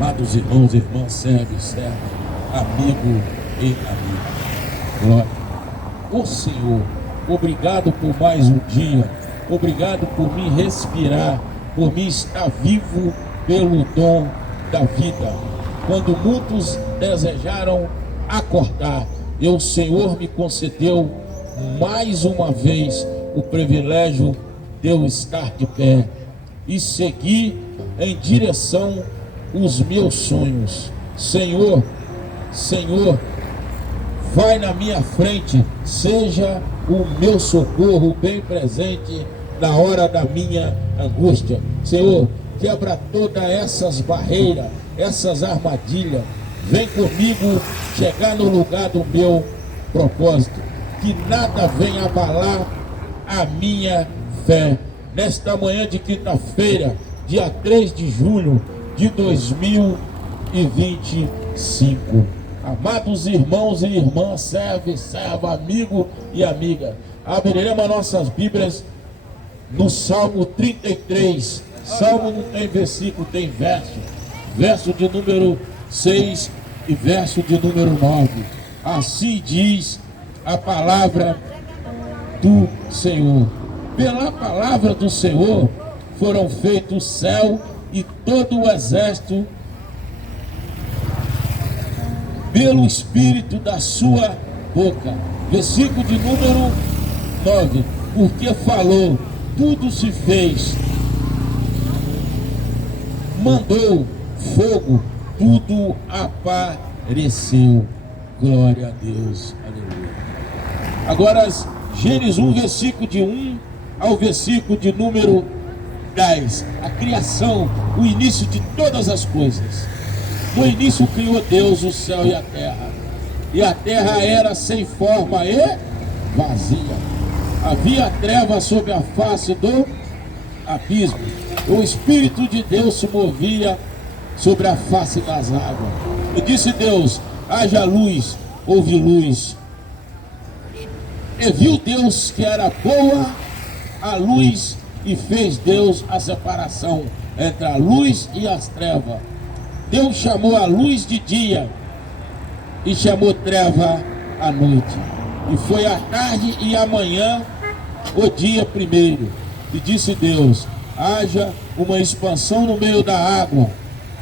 Amados irmãos, irmãs, servo e serva, amigo e amiga, glória. Ô Senhor, obrigado por mais um dia, obrigado por me respirar, por me estar vivo pelo dom da vida. Quando muitos desejaram acordar, o Senhor me concedeu mais uma vez o privilégio de eu estar de pé e seguir em direção aos meus sonhos. Senhor, vai na minha frente, seja o meu socorro bem presente na hora da minha angústia. Senhor, quebra todas essas barreiras, essas armadilhas. Vem comigo chegar no lugar do meu propósito. Que nada venha abalar a minha fé. Nesta manhã de quinta-feira, dia 3 de julho de 2025. Amados irmãos e irmãs, servo e serva, amigo e amiga, abriremos nossas Bíblias no Salmo 33. Salmo não tem versículo, tem verso. Verso de número 6 e verso de número 9. Assim diz a palavra do Senhor. Pela palavra do Senhor foram feitos o céu e todo o exército, pelo Espírito da sua boca. Versículo de número 9. Porque falou, tudo se fez. Mandou fogo, tudo apareceu. Glória a Deus. Aleluia. Agora, Gênesis 1, versículo de 1 ao versículo de número 10. A criação, o início de todas as coisas. No início criou Deus o céu e a terra. E a terra era sem forma e vazia. Havia trevas sobre a face do abismo. O Espírito de Deus se movia sobre a face das águas. E disse Deus, haja luz, houve luz. E viu Deus que era boa a luz, e fez Deus a separação entre a luz e as trevas. Deus chamou a luz de dia e chamou treva à noite. E foi a tarde e a manhã o dia primeiro. E disse Deus, haja uma expansão no meio da água,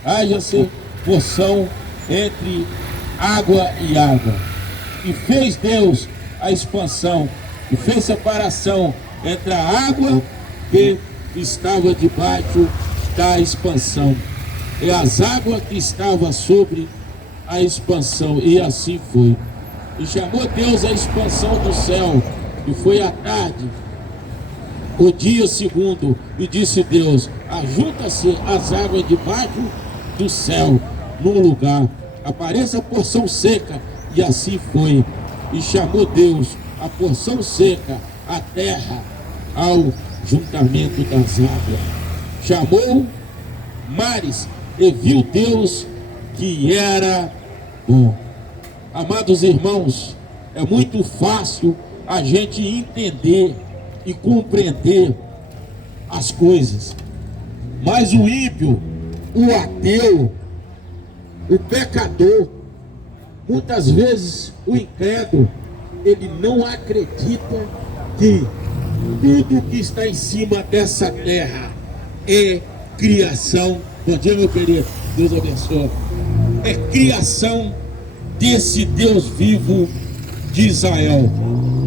haja-se porção entre água e água. E fez Deus a expansão, e fez separação entre a água que estava debaixo da expansão e as águas que estavam sobre a expansão. E assim foi. E chamou Deus a expansão do céu, e foi à tarde o dia segundo. E disse Deus, ajunta-se as águas debaixo do céu num lugar, apareça a porção seca. E assim foi. E chamou Deus a porção seca, a terra, ao juntamento das águas. Chamou mares, e viu Deus que era bom. Amados irmãos, é muito fácil a gente entender e compreender as coisas, mas o ímpio, o ateu, o pecador, muitas vezes o incrédulo, ele não acredita que tudo que está em cima dessa terra é criação. Bom dia, meu querido, Deus abençoe. É criação desse Deus vivo de Israel.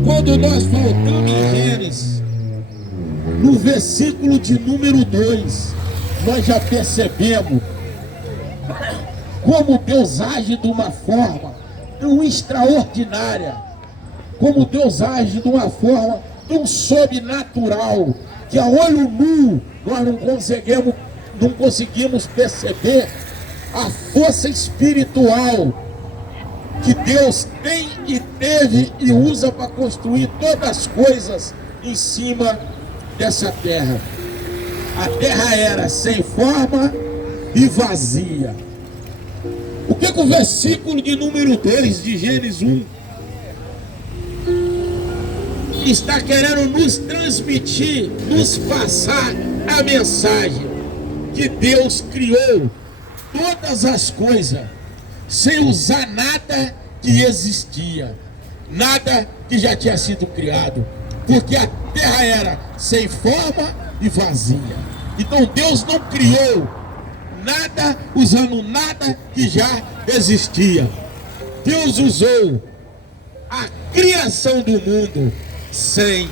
Quando nós voltamos em Gênesis, no versículo de número 2, nós já percebemos como Deus age de uma forma tão extraordinária, como Deus age de uma forma tão sobrenatural, que a olho nu nós não conseguimos perceber a força espiritual que Deus tem e teve e usa para construir todas as coisas em cima dessa terra. A terra era sem forma e vazia. O que o versículo de número 2 de Gênesis 1 está querendo nos transmitir, nos passar a mensagem que Deus criou todas as coisas, sem usar nada que existia, nada que já tinha sido criado, porque a terra era sem forma e vazia. Então Deus não criou nada usando nada que já existia. Deus usou a criação do mundo sem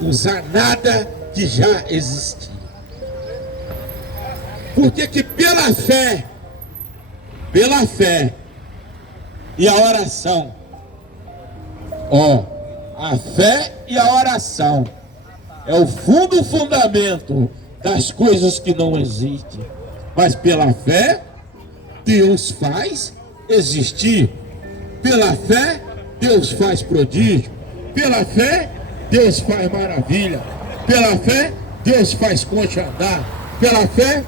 usar nada que já existia. Porque que pela fé e a oração, a fé e a oração é o fundamento das coisas que não existem. Mas pela fé, Deus faz existir. Pela fé, Deus faz prodígio. Pela fé, Deus faz maravilha. Pela fé, Deus faz concha andar. Pela fé,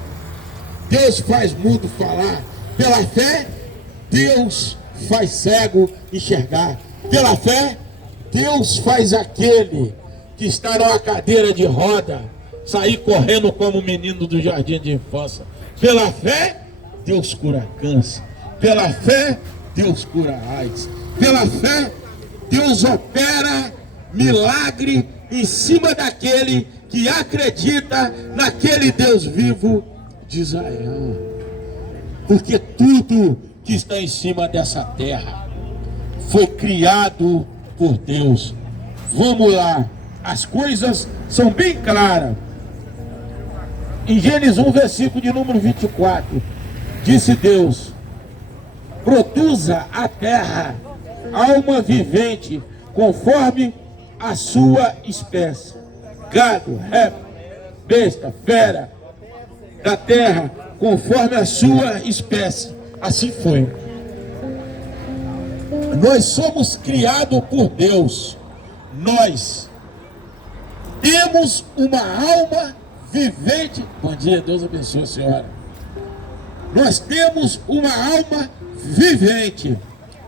Deus faz mudo falar. Pela fé, Deus faz cego enxergar. Pela fé, Deus faz aquele que está numa cadeira de roda sair correndo como menino do jardim de infância. Pela fé, Deus cura câncer. Pela fé, Deus cura AIDS. Pela fé, Deus opera milagre em cima daquele que acredita naquele Deus vivo de Israel. Porque tudo que está em cima dessa terra foi criado por Deus. Vamos lá, as coisas são bem claras. Em Gênesis 1, versículo de número 24, disse Deus: produza a terra alma vivente conforme a sua espécie, gado, réptil, besta, fera da terra, conforme a sua espécie. Assim foi. Nós somos criados por Deus. Nós temos uma alma vivente. Bom dia, Deus abençoe a senhora. Nós temos uma alma vivente.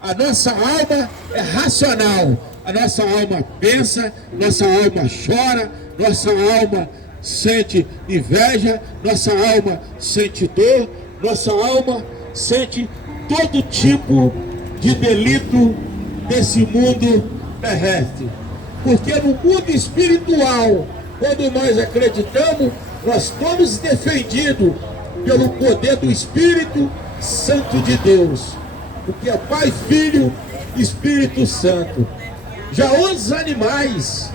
A nossa alma é racional. A nossa alma pensa, nossa alma chora, nossa alma sente inveja, nossa alma sente dor, nossa alma sente todo tipo de delito desse mundo terrestre. Porque no mundo espiritual, quando nós acreditamos, nós estamos defendidos pelo poder do Espírito Santo de Deus. Porque é Pai, Filho e Espírito Santo. Já os animais,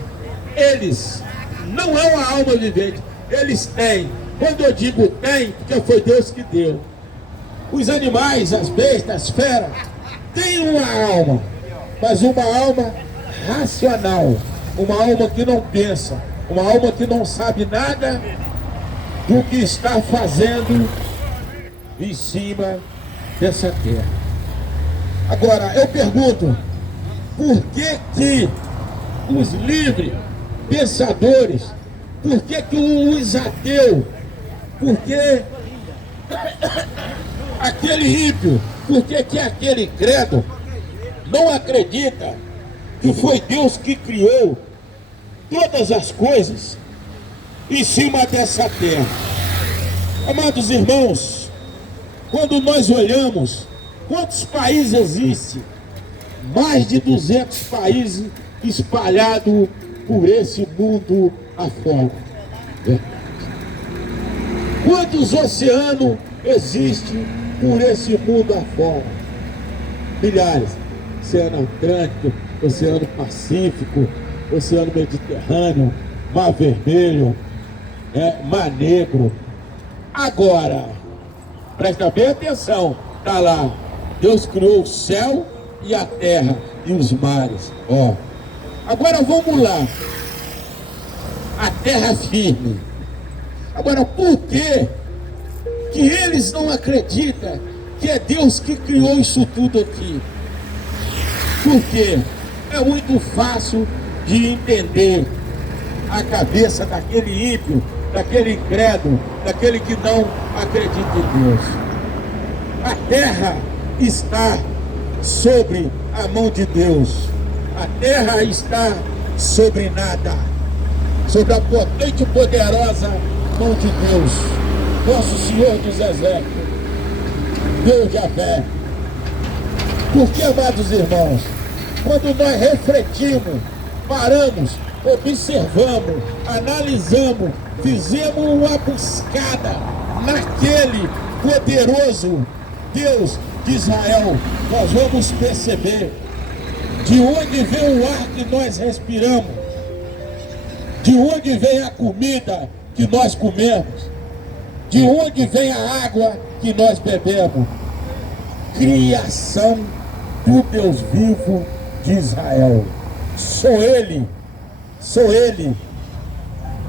eles não é uma alma vivente, eles têm. Quando eu digo tem, porque foi Deus que deu. Os animais, as bestas, as feras, têm uma alma, mas uma alma racional, uma alma que não pensa, uma alma que não sabe nada do que está fazendo em cima dessa terra. Agora, eu pergunto, por que os livres pensadores, por que os ateus, por que aquele ímpio, por que aquele credo não acredita que foi Deus que criou todas as coisas em cima dessa terra? Amados irmãos, quando nós olhamos quantos países existem, mais de 200 países espalhados por esse mundo afora. Quantos oceanos existem por esse mundo afora? Milhares. Oceano Atlântico, Oceano Pacífico, Oceano Mediterrâneo, Mar Vermelho, Mar Negro. Agora, presta bem atenção, está lá, Deus criou o céu e a terra e os mares. Agora vamos lá, a terra firme. Agora, por que eles não acreditam que é Deus que criou isso tudo aqui? Porque é muito fácil de entender a cabeça daquele ímpio, daquele incrédulo, daquele que não acredita em Deus. A terra está sobre a mão de Deus. A terra está sobre nada, sobre a potente e poderosa mão de Deus, nosso Senhor dos Exércitos. Deus Javé. Porque, amados irmãos, quando nós refletimos, paramos, observamos, analisamos, fizemos uma buscada naquele poderoso Deus de Israel, nós vamos perceber de onde vem o ar que nós respiramos, de onde vem a comida que nós comemos, de onde vem a água que nós bebemos. Criação do Deus vivo de Israel. Só Ele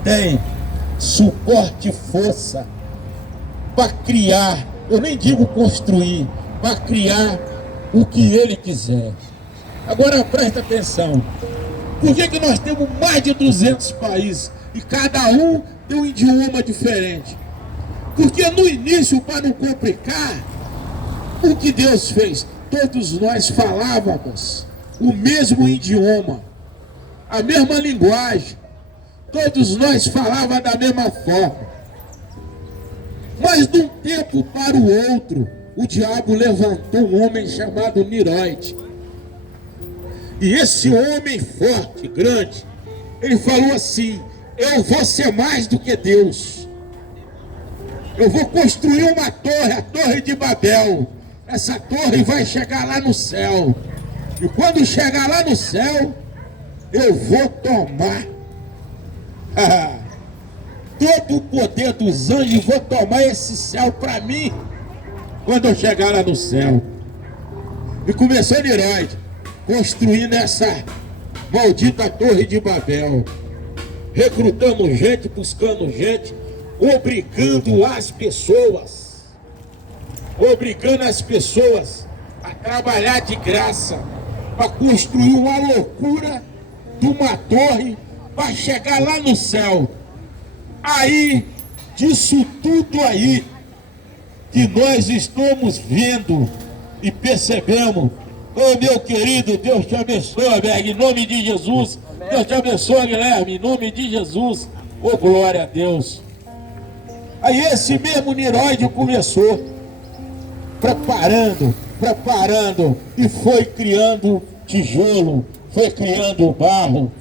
tem suporte e força para criar, eu nem digo construir, para criar o que Ele quiser. Agora presta atenção, por que nós temos mais de 200 países e cada um tem um idioma diferente? Porque no início, para não complicar, o que Deus fez? Todos nós falávamos o mesmo idioma, a mesma linguagem, todos nós falávamos da mesma forma. Mas de um tempo para o outro, o diabo levantou um homem chamado Niróide. E esse homem forte, grande, ele falou assim: eu vou ser mais do que Deus. Eu vou construir uma torre, a Torre de Babel. Essa torre vai chegar lá no céu. E quando chegar lá no céu, eu vou tomar todo o poder dos anjos, vou tomar esse céu para mim quando eu chegar lá no céu. E começou Niróide construindo essa maldita Torre de Babel, recrutando gente, buscando gente, obrigando as pessoas a trabalhar de graça para construir uma loucura de uma torre para chegar lá no céu. Aí, disso tudo aí que nós estamos vendo e percebemos, ô meu querido, Deus te abençoe, Berg, em nome de Jesus. Deus te abençoe, Guilherme, em nome de Jesus. Ô glória a Deus. Aí esse mesmo Niróide começou preparando e foi criando tijolo, foi criando barro.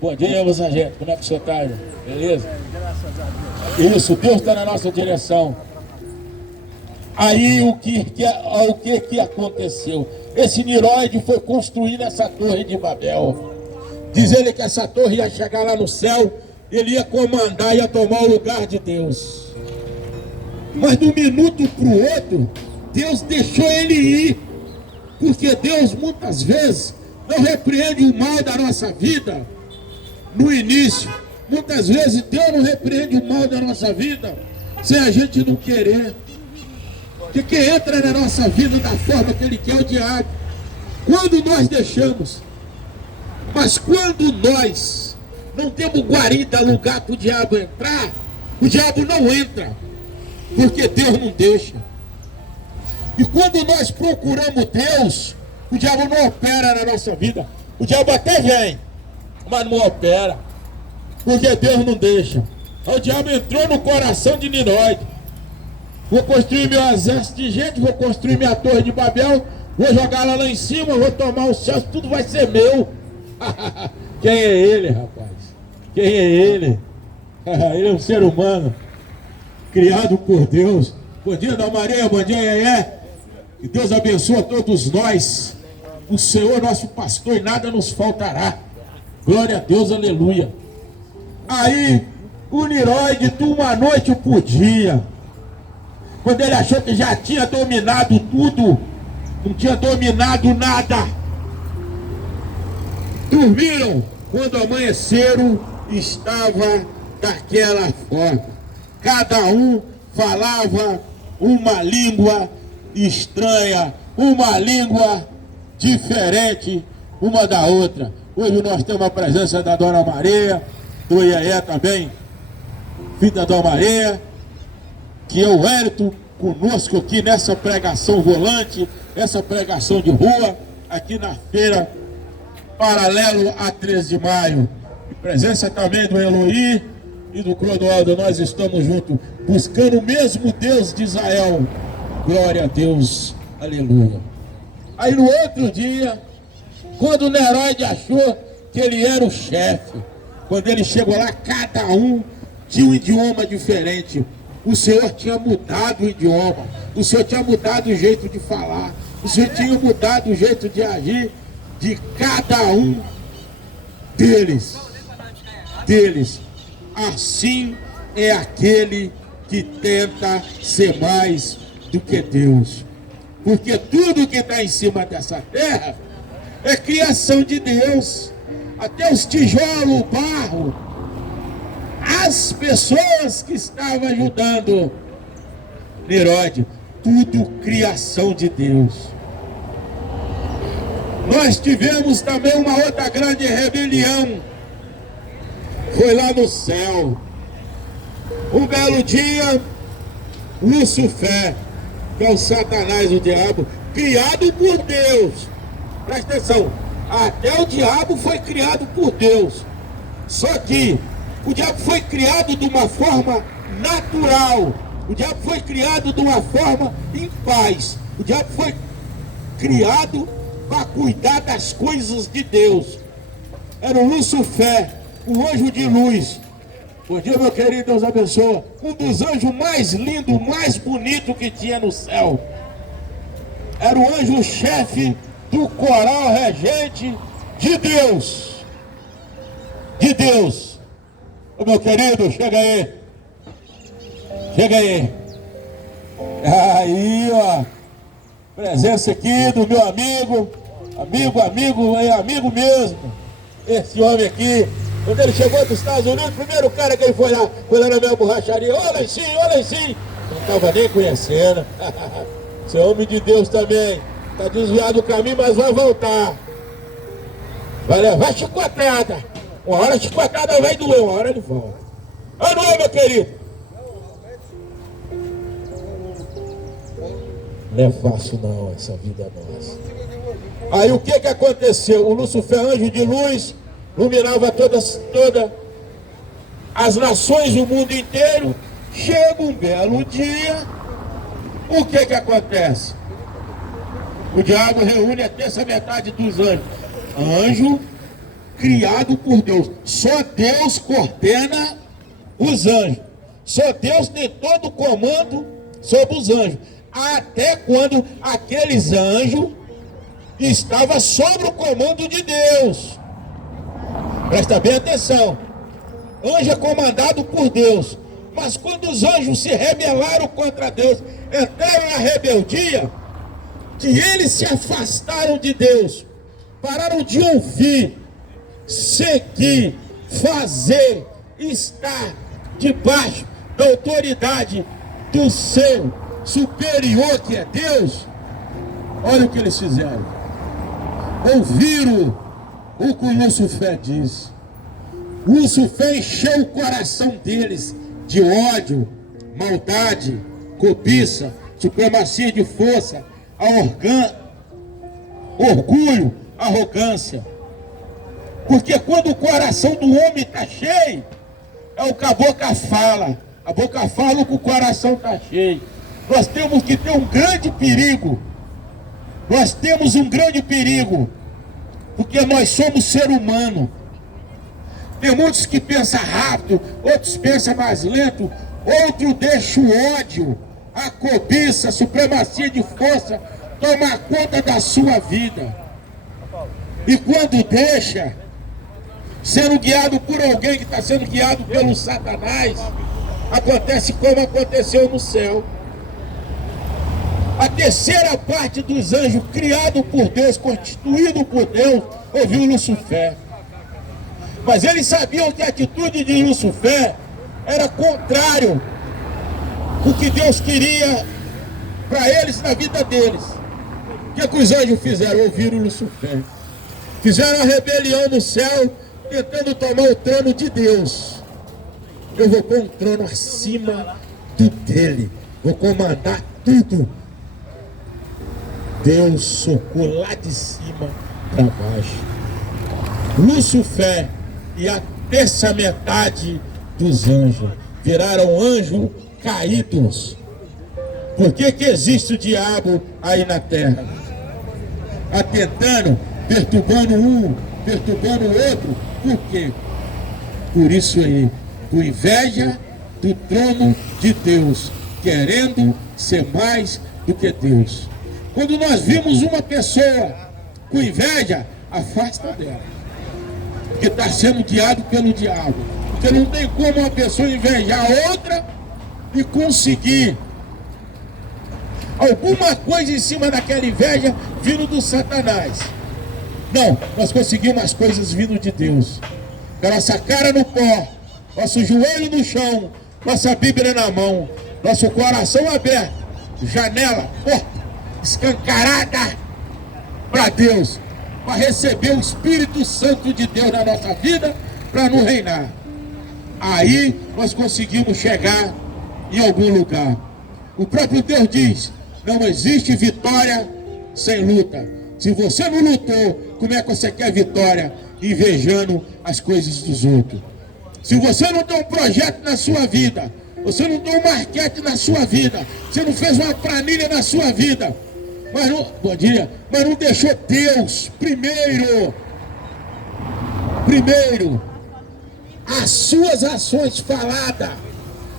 Bom dia, meu sargento, como é que o senhor está? Beleza? Isso, Deus está na nossa direção. Aí o que aconteceu? Esse Niróide foi construindo essa Torre de Babel. Diz ele que essa torre ia chegar lá no céu, ele ia comandar, ia tomar o lugar de Deus. Mas de um minuto para o outro, Deus deixou ele ir. Porque Deus muitas vezes não repreende o mal da nossa vida no início. Muitas vezes Deus não repreende o mal da nossa vida sem a gente não querer. Porque quem entra na nossa vida da forma que Ele quer é o diabo. Quando nós deixamos. Mas quando nós não temos guarida, lugar para o diabo entrar, o diabo não entra. Porque Deus não deixa. E quando nós procuramos Deus, o diabo não opera na nossa vida. O diabo até vem, mas não opera. Porque Deus não deixa. O diabo entrou no coração de Niróide. Vou construir meu exército de gente, vou construir minha Torre de Babel, vou jogar lá em cima, vou tomar os céus, tudo vai ser meu. Quem é ele, rapaz? Quem é ele? Ele é um ser humano, criado por Deus. Bom dia, Dalmaria, bom dia, Iê. Que Deus abençoe a todos nós. O Senhor é nosso pastor e nada nos faltará. Glória a Deus, aleluia. Aí, o Niróide, de uma noite por dia, quando ele achou que já tinha dominado tudo, não tinha dominado nada. Dormiram, quando amanheceram, estava daquela forma. Cada um falava uma língua estranha, uma língua diferente uma da outra. Hoje nós temos a presença da Dona Maria, do Iê também, filho da Dona Maria, que é o Hélito, conosco aqui nessa pregação volante, essa pregação de rua, aqui na feira, paralelo a 13 de maio. E presença também do Eloí e do Clodoaldo. Nós estamos juntos, buscando o mesmo Deus de Israel, Glória a Deus, aleluia. Aí no outro dia, quando Neróide achou que ele era o chefe, quando ele chegou lá, cada um tinha um idioma diferente. O Senhor tinha mudado o idioma, o Senhor tinha mudado o jeito de falar, o Senhor tinha mudado o jeito de agir de cada um deles. Assim é aquele que tenta ser mais do que Deus. Porque tudo que está em cima dessa terra é criação de Deus. Até os tijolos, o barro, as pessoas que estavam ajudando Neróide, tudo criação de Deus. Nós tivemos também uma outra grande rebelião. Foi lá no céu. Um belo dia, Lúcifer, que é o Satanás, o diabo, criado por Deus. Presta atenção, até o diabo foi criado por Deus. Só que o diabo foi criado de uma forma natural. O diabo foi criado de uma forma em paz. O diabo foi criado para cuidar das coisas de Deus. Era o Lúcifer, o anjo de luz. Bom dia, meu querido, Deus abençoe. Um dos anjos mais lindos, mais bonitos que tinha no céu. Era o anjo-chefe do coral regente de Deus. De Deus. Ô, meu querido, chega aí. Chega aí. Aí, ó. Presença aqui do meu amigo. Amigo mesmo. Esse homem aqui. Quando ele chegou dos Estados Unidos, o primeiro cara que ele foi lá na minha borracharia. Olha aí sim. Não estava nem conhecendo. Você é homem de Deus também. Está desviado do caminho, mas vai voltar. Vai levar chicotada. Uma hora a chicotada vai doer, uma hora ele volta. Ah, não é, meu querido? Não é fácil não, essa vida nossa. Aí o que aconteceu? O Lúcifer, anjo de luz, iluminava todas as nações do mundo inteiro. Chega um belo dia, o que acontece? O diabo reúne a terça metade dos anjos. Anjo criado por Deus. Só Deus coordena os anjos. Só Deus tem todo o comando sobre os anjos. Até quando aqueles anjos estavam sob o comando de Deus. Presta bem atenção. Anjo é comandado por Deus. Mas quando os anjos se rebelaram contra Deus, entraram na rebeldia, que eles se afastaram de Deus, pararam de ouvir, seguir, fazer, estar debaixo da autoridade do seu superior, que é Deus. Olha o que eles fizeram. Ouviram o que o Lúcifer disse. Lúcifer encheu o coração deles de ódio, maldade, cobiça, supremacia de força, orgulho, arrogância. Porque quando o coração do homem está cheio, é o que a boca fala. A boca fala que o coração está cheio. Nós temos que ter um grande perigo. Nós temos um grande perigo, porque nós somos ser humano. Tem muitos que pensam rápido, outros pensam mais lento, outros deixam o ódio, a cobiça, a supremacia de força tomar conta da sua vida. E quando deixa, sendo guiado por alguém que está sendo guiado pelo Satanás, acontece como aconteceu no céu. A terceira parte dos anjos, criado por Deus, constituído por Deus, ouviu Lúcifer. Mas eles sabiam que a atitude de Lúcifer era contrário ao que Deus queria para eles na vida deles. O que os anjos fizeram? Ouviram Lúcifer. Fizeram a rebelião no céu, tentando tomar o trono de Deus. Eu vou pôr um trono acima do dele. Vou comandar tudo. Deus socou lá de cima para baixo. Lúcifer e a terça metade dos anjos viraram anjos caídos. Por que que existe o diabo aí na terra? Atentando, perturbando um, perturbando o outro. Por quê? Por isso aí, por inveja do trono de Deus, querendo ser mais do que Deus. Quando nós vimos uma pessoa com inveja, afasta dela, porque está sendo guiado pelo diabo. Porque não tem como uma pessoa invejar a outra e conseguir alguma coisa em cima daquela inveja vindo do Satanás. Não, nós conseguimos as coisas vindo de Deus. Com a nossa cara no pó, nosso joelho no chão, nossa Bíblia na mão, nosso coração aberto, janela, porta escancarada para Deus, para receber o Espírito Santo de Deus na nossa vida, para nos reinar. Aí nós conseguimos chegar em algum lugar. O próprio Deus diz: não existe vitória sem luta. Se você não lutou, como é que você quer vitória? Invejando as coisas dos outros. Se você não tem um projeto na sua vida, você não tem um marquete na sua vida, você não fez uma planilha na sua vida, mas não, bom dia, mas não deixou Deus primeiro, as suas ações faladas,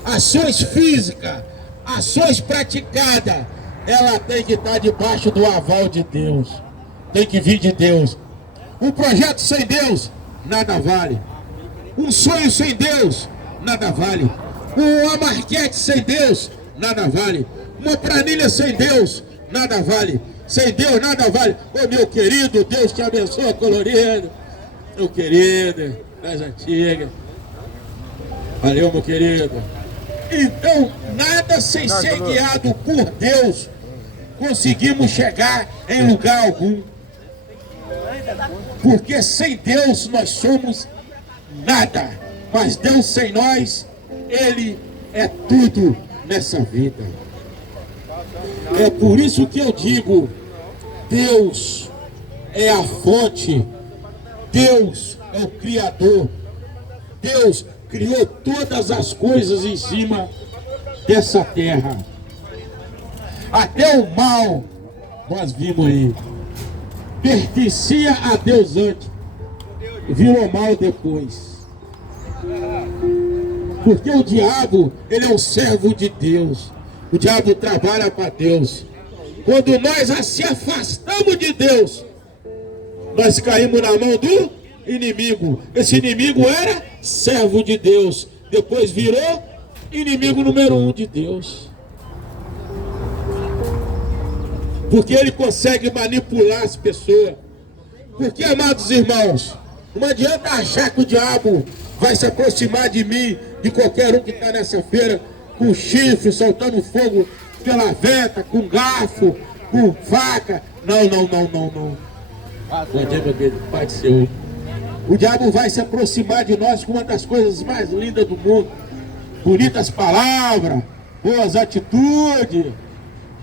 ações físicas, ações praticadas, ela tem que estar debaixo do aval de Deus, tem que vir de Deus. Um projeto sem Deus, nada vale. Um sonho sem Deus, nada vale. Uma marquete sem Deus, nada vale. Uma planilha sem Deus, nada vale. Sem Deus, nada vale. Ô meu querido, Deus te abençoe, colorido. Meu querido, das antigas. Valeu, meu querido. Então, nada sem ser guiado por Deus, conseguimos chegar em lugar algum. Porque sem Deus nós somos nada, mas Deus sem nós, Ele é tudo nessa vida. É por isso que eu digo, Deus é a fonte, Deus é o Criador, Deus criou todas as coisas em cima dessa terra. Até o mal, nós vimos aí, pertencia a Deus antes, virou mal depois. Porque o diabo, ele é um servo de Deus. O diabo trabalha para Deus. Quando nós se afastamos de Deus, nós caímos na mão do inimigo. Esse inimigo era servo de Deus, depois virou inimigo número 1 de Deus. Porque ele consegue manipular as pessoas. Porque, amados irmãos, não adianta achar que o diabo vai se aproximar de mim, de qualquer um que está nessa feira, com chifre, soltando fogo pela venta, com garfo, com faca. Não. Não adianta, Pai do Senhor. O diabo vai se aproximar de nós com uma das coisas mais lindas do mundo. Bonitas palavras, boas atitudes,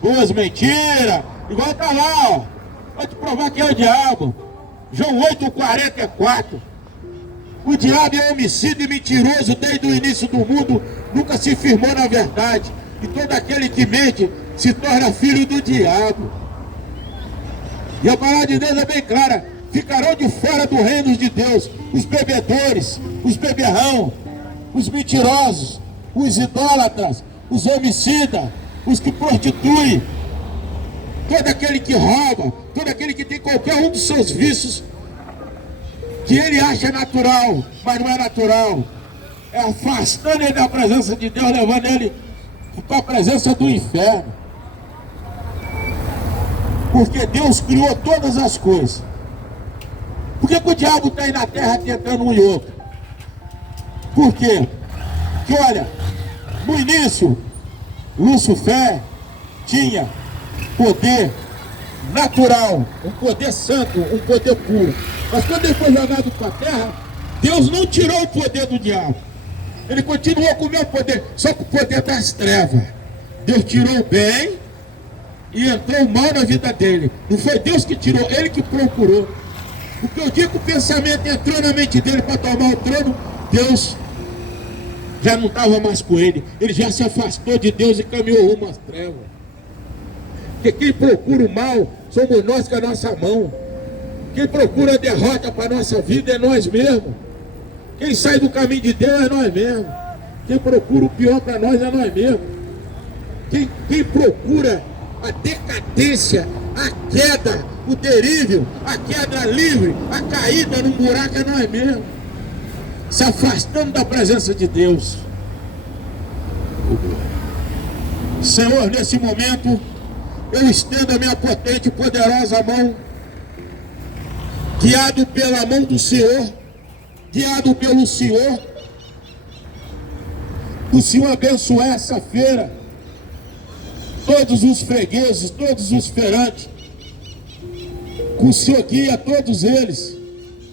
boas mentiras. Igual tá lá, ó. Pode te provar que é o diabo. João 8,44. O diabo é homicida e mentiroso desde o início do mundo, nunca se firmou na verdade. E todo aquele que mente se torna filho do diabo. E a palavra de Deus é bem clara: ficarão de fora do reino de Deus os bebedores, os beberrão, os mentirosos, os idólatras, os homicidas, os que prostituem, todo aquele que rouba, todo aquele que tem qualquer um dos seus vícios que ele acha natural, mas não é natural. É afastando ele da presença de Deus, levando ele para a presença do inferno. Porque Deus criou todas as coisas. Por que o diabo está aí na terra tentando um e outro? Por quê? Porque olha, no início, Lúcifer tinha poder natural, um poder santo, um poder puro. Mas quando ele foi jogado para a terra, Deus não tirou o poder do diabo. Ele continuou com o meu poder, só que o poder das trevas. Deus tirou o bem e entrou o mal na vida dele. Não foi Deus que tirou, ele que procurou. Porque o dia que o pensamento entrou na mente dele para tomar o trono, Deus já não estava mais com ele. Ele já se afastou de Deus e caminhou rumo às trevas. Porque quem procura o mal somos nós com a nossa mão. Quem procura a derrota para a nossa vida é nós mesmos. Quem sai do caminho de Deus é nós mesmos. Quem procura o pior para nós é nós mesmos. Quem procura a decadência, a queda, o terrível, a queda livre, a caída num buraco é nós mesmos. Se afastando da presença de Deus. Senhor, nesse momento, eu estendo a minha potente e poderosa mão, guiado pela mão do Senhor, guiado pelo Senhor. O Senhor abençoe essa feira, todos os fregueses, todos os feirantes. O Senhor guia todos eles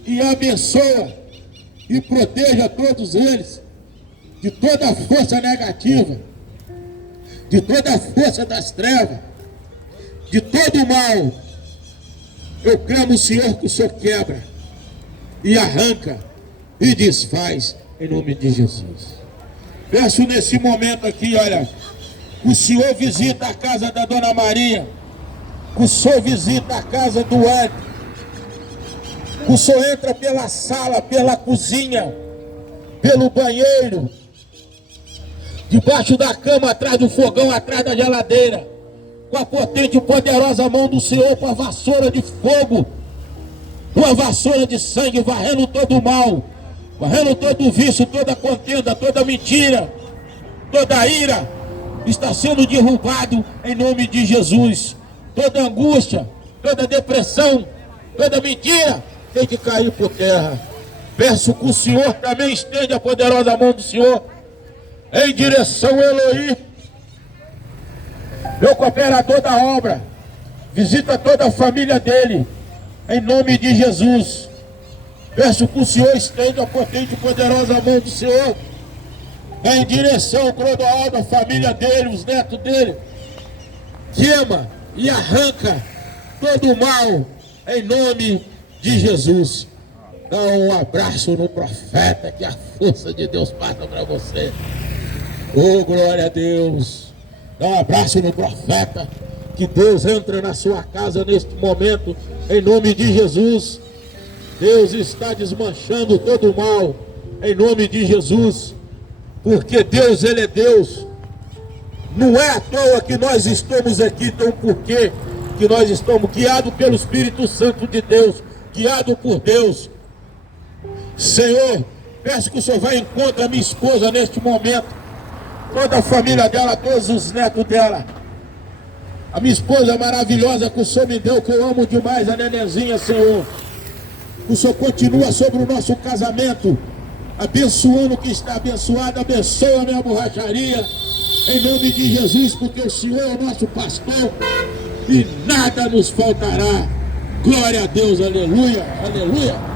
e abençoa e proteja todos eles de toda a força negativa, de toda a força das trevas, de todo o mal. Eu clamo, Senhor, que o Senhor quebra e arranca e desfaz em nome de Jesus. Peço nesse momento aqui, olha, o Senhor visita a casa da Dona Maria, o Senhor visita a casa do Ed, o Senhor entra pela sala, pela cozinha, pelo banheiro, debaixo da cama, atrás do fogão, atrás da geladeira, com a potente e poderosa mão do Senhor, com a vassoura de fogo, com a vassoura de sangue, varrendo todo o mal, varrendo todo o vício, toda contenda, toda mentira, toda ira, está sendo derrubado em nome de Jesus. Toda angústia, toda depressão, toda mentira tem que cair por terra. Peço que o Senhor também estenda a poderosa mão do Senhor em direção a Eloí, meu cooperador da obra. Visita toda a família dele, em nome de Jesus. Peço que o Senhor estenda a potente e poderosa mão do Senhor em direção ao Clodoaldo, a família dele, os netos dele. Queima e arranca todo o mal em nome de Jesus. Dá um abraço no profeta, que a força de Deus passa para você. Oh, glória a Deus. Dá um abraço no profeta, que Deus entra na sua casa neste momento, em nome de Jesus. Deus está desmanchando todo o mal, em nome de Jesus, porque Deus, Ele é Deus. Não é à toa que nós estamos aqui, então por que nós estamos guiados pelo Espírito Santo de Deus, guiados por Deus. Senhor, peço que o Senhor vá em contra a minha esposa neste momento, toda a família dela, todos os netos dela, a minha esposa maravilhosa que o Senhor me deu, que eu amo demais, a nenenzinha, Senhor. O Senhor continua sobre o nosso casamento, abençoando o que está abençoado. Abençoa a minha borracharia, em nome de Jesus, porque o Senhor é o nosso pastor e nada nos faltará. Glória a Deus, aleluia, aleluia.